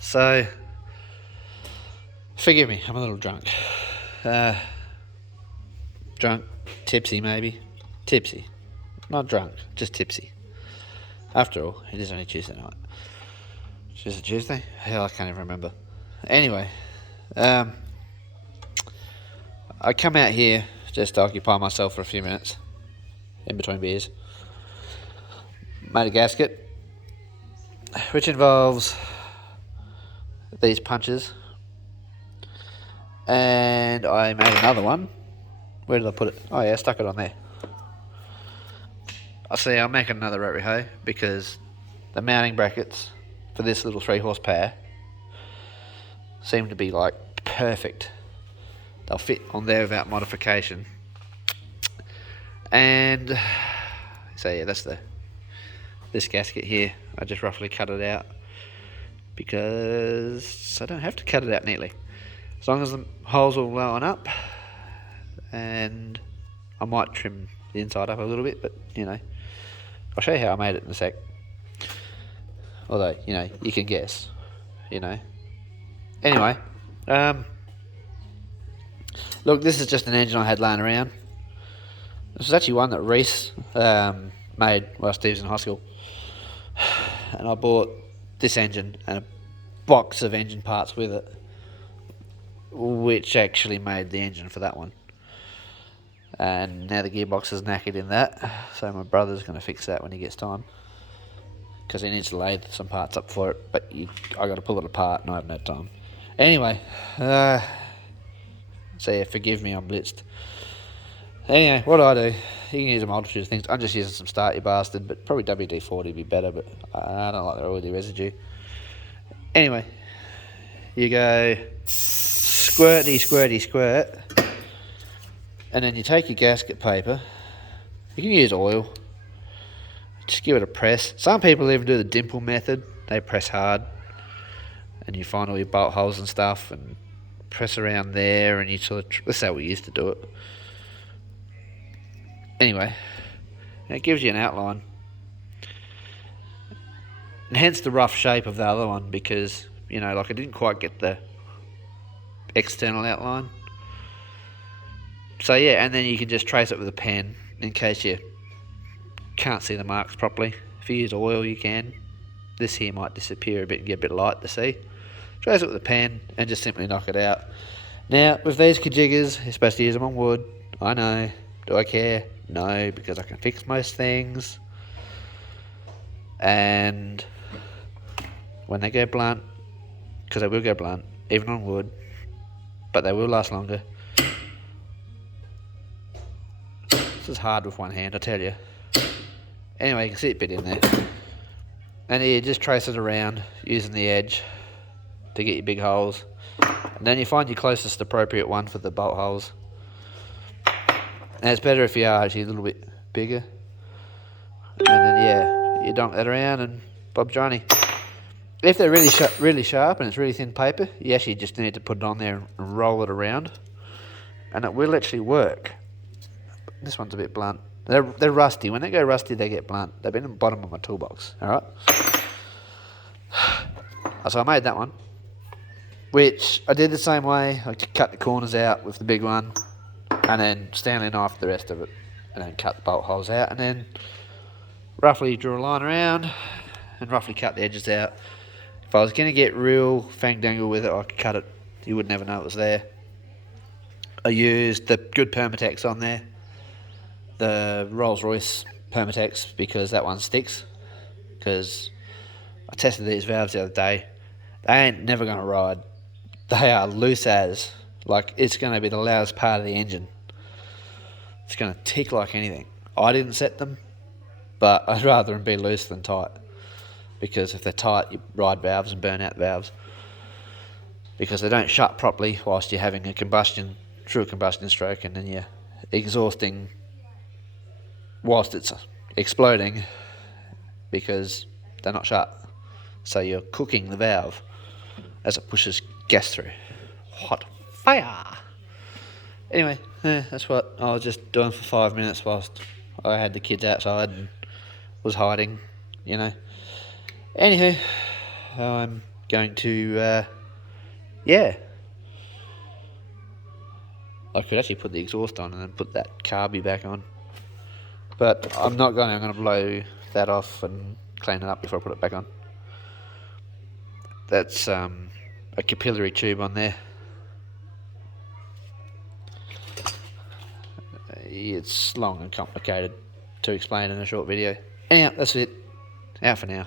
So, forgive me, I'm a little drunk. Drunk, tipsy maybe. Tipsy. Not drunk, just tipsy. After all, it is only Tuesday night. Is it Tuesday? Hell, I can't even remember. Anyway, I come out here just to occupy myself for a few minutes in between beers. Made a gasket, which involves these punches, and I made another one. Where did I put it? Oh yeah, I stuck it on there. I see. I'll make another rotary hoe because the mounting brackets for this little 3 horsepower seem to be like perfect. They'll fit on there without modification. And so yeah, that's this gasket here. I just roughly cut it out because I don't have to cut it out neatly. As long as the holes will line up, and I might trim the inside up a little bit, but I'll show you how I made it in a sec. Although, you can guess, Anyway, look, this is just an engine I had laying around. This was actually one that Reese made while Steve was in high school. And I bought this engine and a box of engine parts with it, which actually made the engine for that one. And now the gearbox is knackered in that, so my brother's going to fix that when he gets time, because he needs to lay some parts up for it, but I got to pull it apart and I haven't had time. Anyway, so yeah, forgive me, I'm blitzed. Anyway, what do I do? You can use a multitude of things. I'm just using some Start You Bastard, but probably WD-40 would be better, but I don't like the oily residue. Anyway, you go squirty, squirty, squirt, and then you take your gasket paper. You can use oil. Just give it a press. Some people even do the dimple method. They press hard, and you find all your bolt holes and stuff, and press around there, and you sort of... That's how we used to do it. Anyway, it gives you an outline. And hence the rough shape of the other one, because, like I didn't quite get the external outline. So yeah, and then you can just trace it with a pen in case you can't see the marks properly. If you use oil, you can. This here might disappear a bit and get a bit light to see. Trace it with a pen and just simply knock it out. Now, with these kajiggers, you're supposed to use them on wood. I know. Do I care? No, because I can fix most things. And when they go blunt, because they will go blunt, even on wood, but they will last longer. This is hard with one hand, I tell you. Anyway, you can see it bit in there. And you just trace it around using the edge to get your big holes. And then you find your closest appropriate one for the bolt holes. And it's better if you are actually a little bit bigger. And then, yeah, you dunk that around and Bob Johnny. If they're really sharp and it's really thin paper, you actually just need to put it on there and roll it around. And it will actually work. This one's a bit blunt. They're rusty. When they go rusty, they get blunt. They've been in the bottom of my toolbox. Alright? So I made that one, which I did the same way. I cut the corners out with the big one, and then Stanley knifed the rest of it, and then cut the bolt holes out, and then roughly drew a line around, and roughly cut the edges out. If I was going to get real fang-dangle with it, I could cut it. You would never know it was there. I used the good Permatex on there, the Rolls-Royce Permatex, because that one sticks. Because I tested these valves the other day. They ain't never going to ride. They are loose as. Like, it's going to be the loudest part of the engine. It's going to tick like anything. I didn't set them, but I'd rather them be loose than tight. Because if they're tight, you ride valves and burn out valves. Because they don't shut properly whilst you're having a true combustion stroke, and then you're exhausting whilst it's exploding because they're not shut. So you're cooking the valve as it pushes gas through. Hot fire! Anyway, that's what I was just doing for 5 minutes whilst I had the kids outside and was hiding, Anywho, I'm going to, yeah. I could actually put the exhaust on and then put that carby back on. But I'm not going to. I'm going to blow that off and clean it up before I put it back on. That's a capillary tube on there. It's long and complicated to explain in a short video. Anyhow, that's it. Out for now.